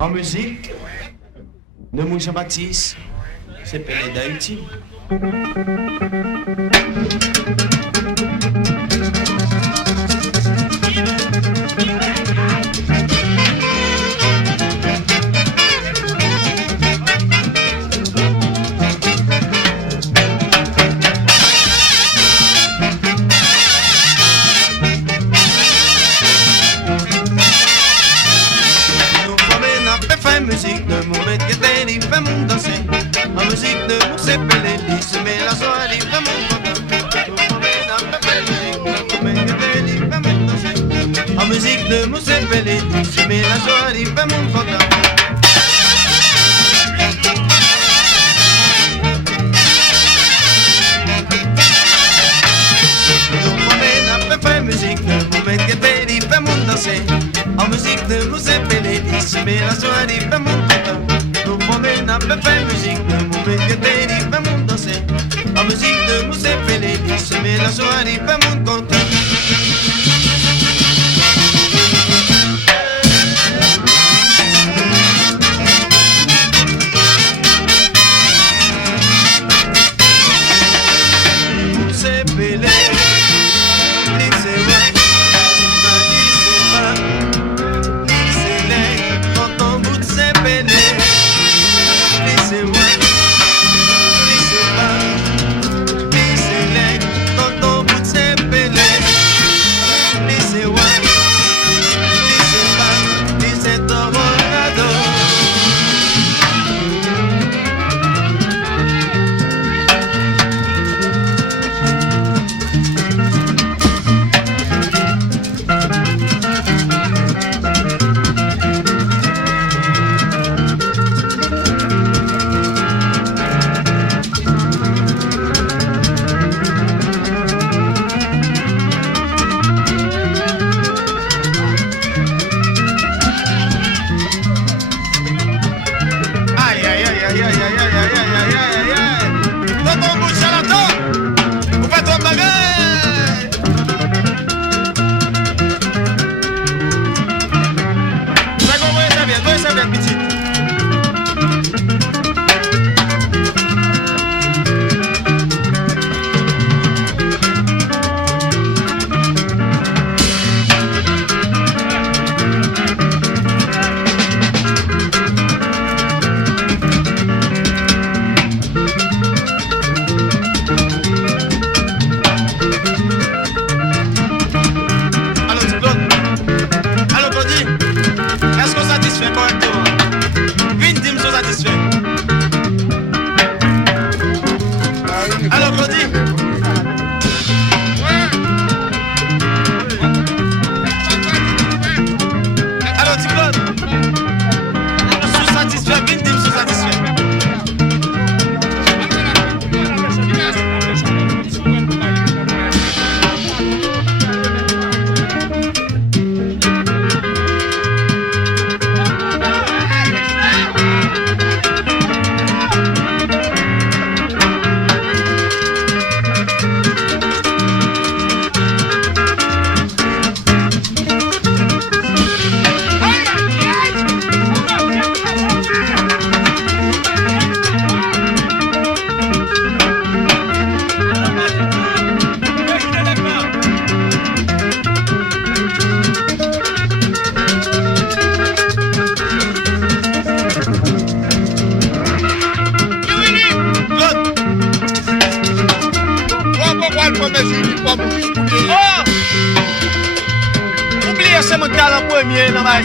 En musique, de Mouy Jean-Baptiste, c'est Pelé d'Haïti. Musique de mon bête qui était dit, fait mon danser. En musique de mon sépélé, il se met la soirée, il fait mon content. En musique de mon sépélé, il se met la soirée, il fait mon content. Musique de mon bête qui était dit, fait mon danser. En musique de mon sépélé, il se met la soirée, il fait mon content. Nous promène à peu près musique de mon bête qui était dit, fait mon danser. En musique de mon sépélé, il se met la soirée, il fait mon content. Oubliez ce mental en premier dans ma